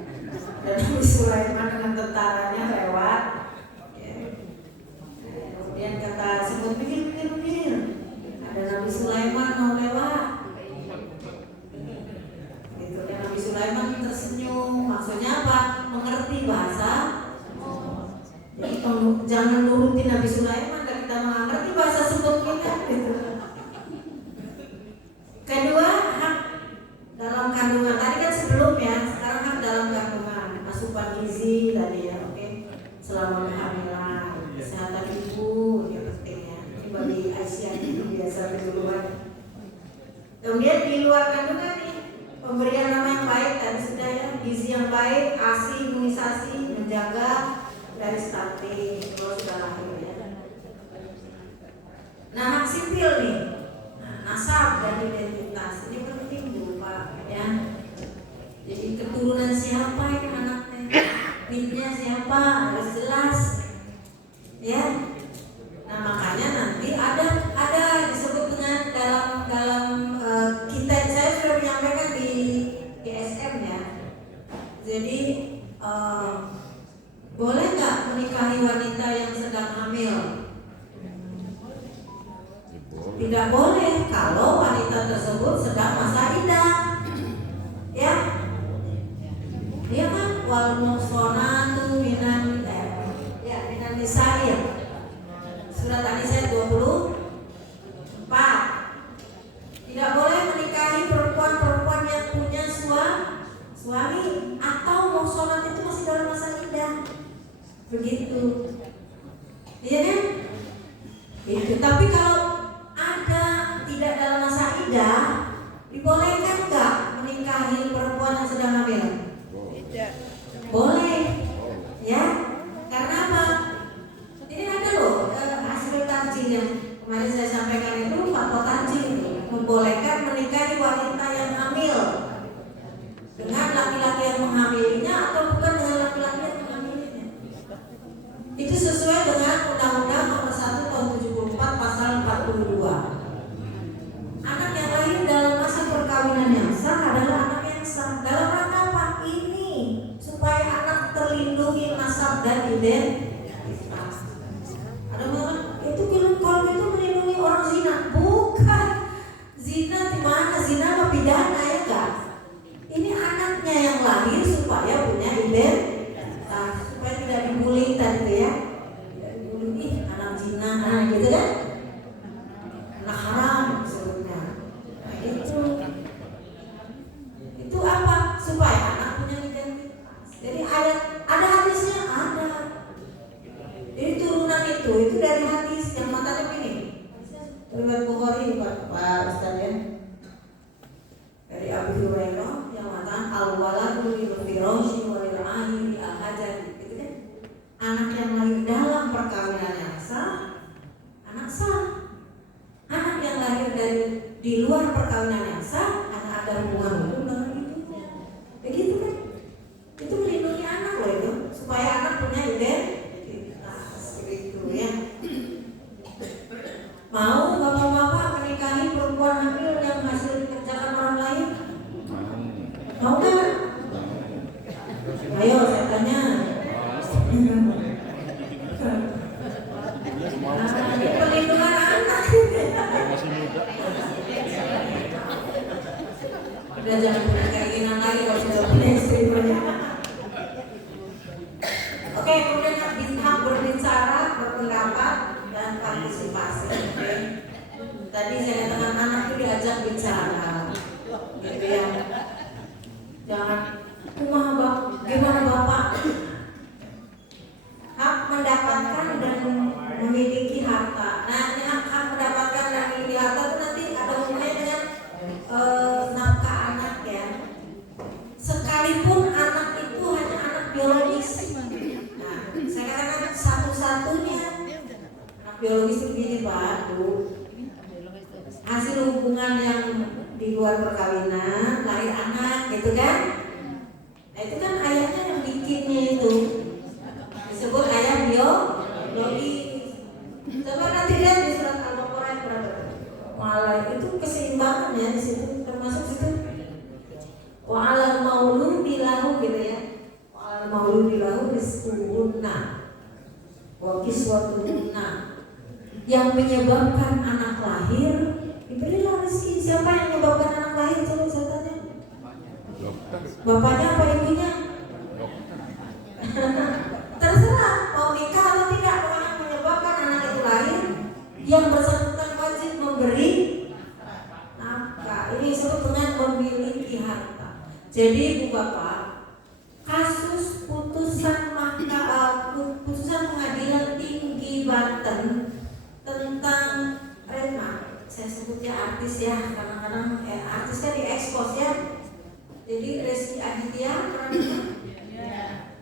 Dan Nabi Sulaiman dengan tentaranya lewat. Ya. Kemudian kata semut pikir. Ada Nabi Sulaiman mau lewat. Gitu ya, Nabi Sulaiman tersenyum. Maksudnya apa? Mengerti bahasa. Jadi jangan nurutin Nabi Sulaiman dan kita mengerti bahasa sebut kita. Gitu. Kedua, hak dalam kandungan. Tadi kan sebelum ya, sekarang hak dalam kandungan. Asupan gizi tadi ya, oke. Selama kehamilan, kesehatan ibu, ya pentingnya. Ini bagi Aisyah itu biasa duluan. Kemudian di luar kandungan nih, pemberian nama yang baik tadi sudah ya, gizi yang baik, ASI, imunisasi, menjaga dari stunting kalau sudah lahir ya. Nah hak sipil nih, nasab dan identitas ini penting Bu Pak ya. Jadi keturunan siapa ini anaknya, pinnya siapa harus jelas ya. Nah makanya nanti ada disebut dengan dalam kita, saya sudah menyampaikan di GSM ya. Jadi boleh nggak menikahi wanita yang sedang hamil? Tidak boleh kalau wanita tersebut sedang masa iddah. Ya, dia kan wal muhsanatu minan nisa'i. Surat An-Nisa 24. Tidak boleh menikahi perempuan-perempuan yang punya suami atau muhsanat itu masih dalam masa iddah. Begitu. Iya kan? Itu. Tapi kalau ada tidak dalam masa iddah, dibolehkan nggak menikahi perempuan yang sedang hamil? Tidak. Boleh. Ya. Karena apa? Ini ada loh hasil tarjih yang kemarin saya sampaikan itu, fatwa tarjih itu membolehkan menikahi wanita yang hamil dengan laki-laki yang menghamilinya atau bukan dengan laki-laki yang menghamilinya. Itu sesuai dengan Undang-Undang Nomor 1 Tahun 74 Pasal 42. Anak yang lahir dalam masa perkawinan yang sah adalah anak yang sah. Dalam rangka apa? Ini supaya anak terlindungi nasab dan identitas. Ada mengatakan itu kalau itu melindungi orang zina, bukan. Zina di mana? Zina apa pidana ya kan? Ini anaknya yang lahir fil firasyi walil ahli al-hajari, gitu kan? Anak yang lahir dalam perkawinan yang sah, anak sah. Anak yang lahir di luar perkawinan yang sah, anak ada hubungan hukum dengan ibunya. Begitu kan? Itu melindungi anak loh itu, supaya anak punya identitas, gitu ya. Mau bapak-bapak menikahi perempuan hamil yang hasil dikerjakan orang lain? Mau nggak? Ayo saya tanya. Ini perlindungan anak. Udah jangan punya keinginan lagi kalau sudah punya istri banyak. Oke, kemudian hak berbicara, berpendapat, dan partisipasi. Oke. Tadi saya katakan anak itu diajak bicara, gitu ya. Jangan, gimana bapak? Hak mendapatkan dan memiliki harta. Nah, ini hak mendapatkan dan memiliki harta itu nanti ada hubungannya dengan nafkah anak ya. Sekalipun anak itu hanya anak biologis. Nah, saya katakan satu-satunya anak biologis itu begini Pak, Bu. Hasil hubungan yang di luar perkawinan, lahir anak, gitu kan? Nah, itu kan ayahnya yang bikinnya itu disebut ayah biologis. Coba nanti lihat di surat Al-Baqarah yang berapa? Malah itu keseimbangan ya di situ, termasuk situ. Wa 'alal mauludi lahu gitu ya. Wa 'alal mauludi lahu rizquhunna wa kiswatuhunna. Yang menyebabkan anak lahir diberilah rezeki. Siapa yang menyebabkan anak lahir? Coba saya tanya. Bapaknya apa ibunya? Terserah mau nikah atau tidak, pokoknya menyebabkan anak itu lahir. Yang bersangkutan wajib memberi nafkah. Ini disebut dengan memiliki harta. Jadi ibu bapak, kasus putusan pengadilan tinggi Banten tentang Rema, saya sebutnya artis ya, kadang-kadang artis kan diekspos ya. Jadi Resi Aditya pernah dengar?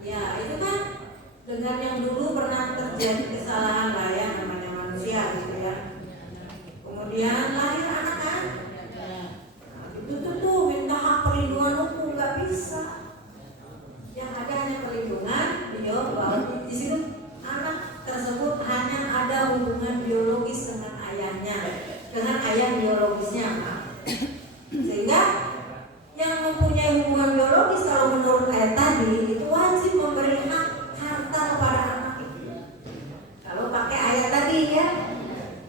Ya itu kan dengan yang dulu pernah terjadi kesalahan lah ya, namanya manusia gitu ya. Kemudian lahir anak kan, nah, itu tuh minta hak perlindungan hukum, nggak bisa. Yang ada hanya perlindungan bahwa di situ anak tersebut hanya ada hubungan biologis dengan ayahnya, dengan ayah biologisnya, Pak. Sehingga yang mempunyai hubungan biologis kalau menurut ayat tadi itu wajib memberi hak harta kepada anak itu. Kalau pakai ayat tadi ya,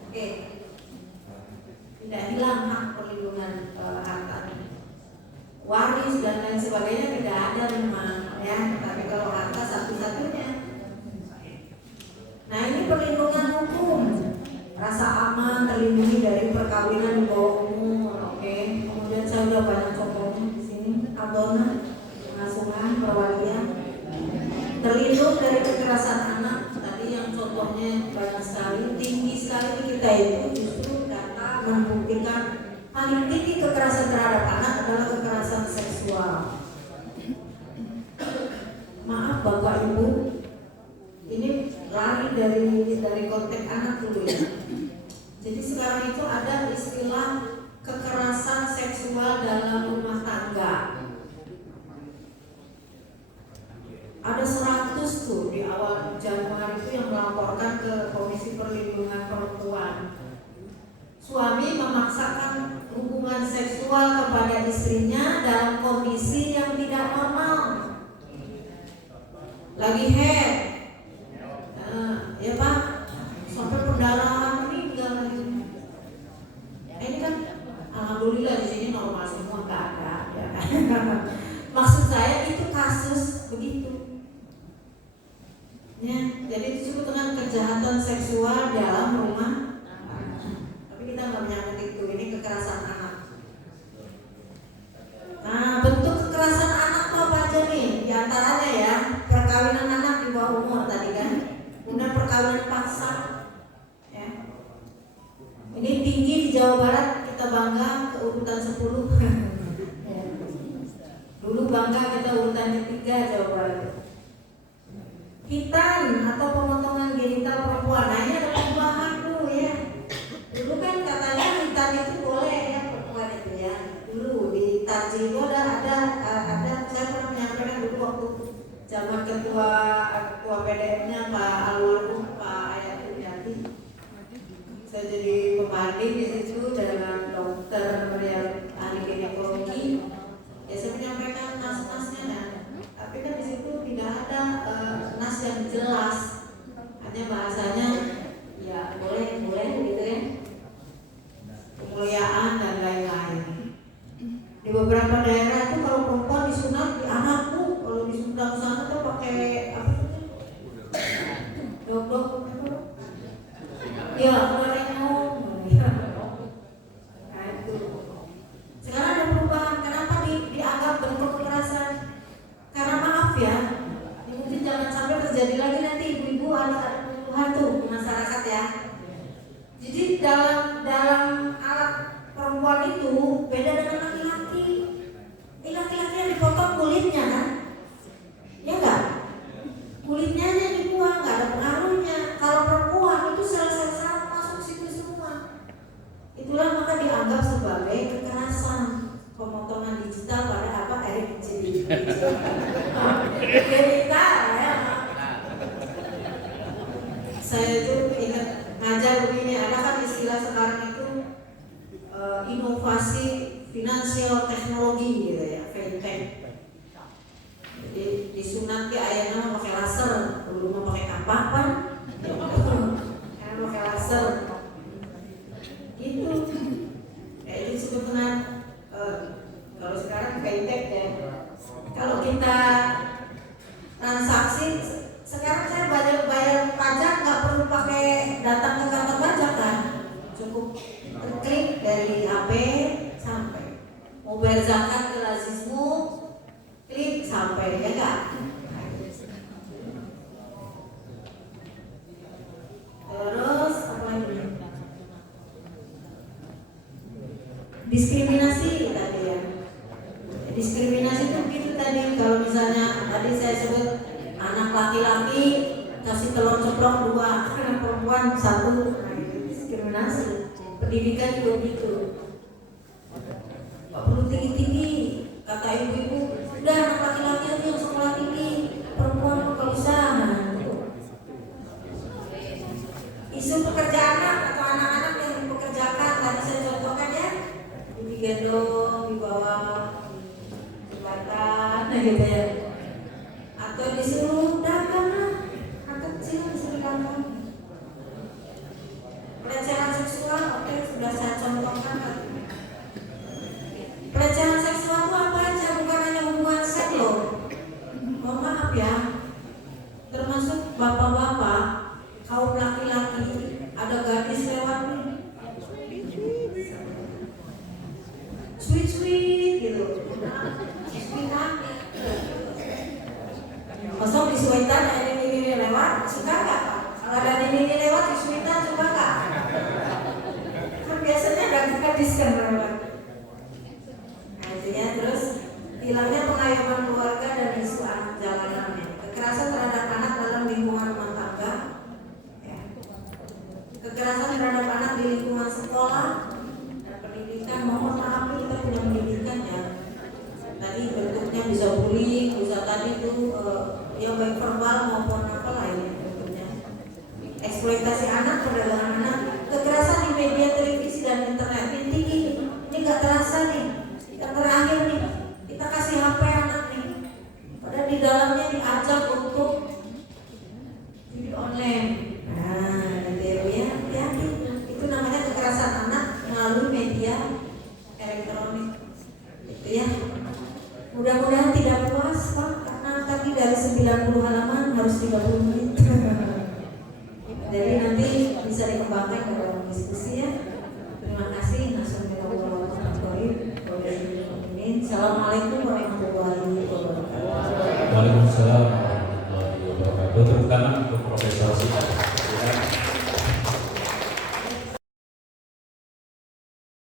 oke, tidak hilang hak perlindungan harta, waris dan lain sebagainya tidak ada memang ya. Tapi kalau harta satu-satunya. Nah ini perlindungan hukum, rasa aman, terlindungi dari perkawinan di bawah umur. Oke, kemudian saya udah banyak contohnya di sini. Abona, pengasuhan, perwalian, terlindung dari kekerasan anak. Tadi yang contohnya banyak sekali, tinggi sekali kita itu justru data membuktikan paling tinggi kekerasan terhadap anak adalah kekerasan seksual. Maaf Bapak Ibu, ini lari dari konteks anak dulu ya. Jadi sekarang itu ada istilah kekerasan seksual dalam rumah tangga. Ada 100 tuh di awal Januari itu yang melaporkan ke Komisi Perlindungan Perempuan. Suami memaksakan hubungan seksual kepada istrinya dalam kondisi yang tidak normal. Lagi head, ya Pak, sampai pendarahan meninggal gitu. Ini kan alhamdulillah di sini normal semua, nggak ada ya kan. Maksud saya itu kasus begitu ya, jadi disebut dengan kejahatan seksual dalam rumah. Tapi kita nggak menyangkut itu, ini kekerasan anak. Nah bentuk kekerasan anak tuh apa aja nih? Di antaranya ya, perkawinan anak di bawah umur tadi kan, kemudian perkawinan paksa ya. Ini tinggi di Jawa Barat, kita bangga ke urutan 10. Dulu bangga kita urutan ketiga jawabannya. Hitan atau pemotongan genital perempuan. Nah ini ada perubahan tuh ya. Dulu kan katanya hitan itu boleh ya perempuan itu ya. Dulu di Tarji itu ada saya pernah menyampaikan dulu waktu zaman ketua PDM-nya Pak Almarhum Pak Ayatul Yati. Saya jadi pemandu di situ dengan dokter yang ahli ginekologi. Ya saya menyampaikan nas-nasnya kan. Tapi kan di situ tidak ada nas yang jelas. Hanya bahasanya ya boleh gitu ya. Kemuliaan dan lain-lain. Di beberapa daerah itu kalau perempuan disunat di anakku, kalau disunat sana tuh pakai apa itu? Dok. Ya, nah, itu. Sekarang ada perubahan. Kenapa dianggap bentuk kekerasan? Karena maaf ya, mungkin jangan sampai terjadi lagi nanti ibu-ibu ada keluhan tuh di masyarakat ya. Jadi dalam alat perempuan itu beda dengan laki-laki. Laki-laki yang dipotong kulitnya kan, ya enggak? Kulitnya yang dibuang, nggak ada pengaruhnya. Kalau perempuan itu sel-sel saraf masuk situ semua. Itulah maka dianggap sebagai kekerasan. Pemotongan digital pada apa? Digital ya. Saya itu ingat ngajar begini, ada kan istilah sekarang itu inovasi finansial teknologi gitu ya, fintech. Jadi disunat ke ayana pakai laser, dulu mau pakai kapak kan? Sekarang pakai laser. Gitu. Kayak itu sebetulnya kalau sekarang fintech ya. Kalau kita transaksi sekarang saya bayar pajak nggak perlu pakai datang ke kantor pajak kan? Cukup klik dari HP sampai. Mau bayar zakat ke lazismu, klik sampai ya kan? Terus apa lagi? Diskriminasi tadi ya. Diskriminasi itu gitu tadi. Kalau misalnya tadi saya sebut anak laki-laki kasih telur ceplok 2, anak perempuan 1, nah, diskriminasi. Pendidikan juga gitu. Gak perlu tinggi-tinggi, kata ibu-ibu, udah anak laki-laki aja yang sekolah tinggi, perempuan kok bisa. Isu pekerjaan atau anak-anak yang dipekerjakan, tadi saya contohkan ya, digendong, dibawa jembatan, gitu ya. Atau disuruh dagang lah, anak kecil disuruh dagang. Pelecehan seksual, oke, sudah saya contohkan. Pelecehan seksual itu apa aja, bukan hanya hubungan seks loh. Mohon maaf ya, termasuk bapak-bapak, kaum laki-laki, ada gadis lewat nih, sweet gitu, sweet. Kosong di sweetan ada ini lewat, suka nggak? Kalau ada ini lewat di sweetan suka nggak? Kan biasanya ada gadis kan lewat. Artinya terus hilangnya pengayoman keluarga dan isu anak jalanannya, kekerasan terhadap anak dalam lingkungan rumah tangga, ya. Kekerasan terhadap anak di lingkungan sekolah dan pendidikan. Mohon maaf kita punya pendidikan ya. Tadi bentuknya bisa bullying, bisa tadi tuh yang baik verbal maupun apa lain bentuknya. Eksploitasi anak, perdagangan anak, kekerasan di media televisi dan internet. Ini nggak terasa nih. Yang terakhir nih, kita kasih HP anak nih, padahal di dalamnya diajak untuk judi online. Nah, gitu ya, hati-hati. Itu namanya kekerasan anak melalui media elektronik. Gitu ya. Mudah-mudahan tidak puas, Pak, karena tadi dari 90 halaman harus 30 menit. Jadi nanti bisa dikembangkan ke dalam diskusi ya. Terima kasih. Assalamualaikum warahmatullahi wabarakatuh. Waalaikumsalam warahmatullahi wabarakatuh. Tepuk tangan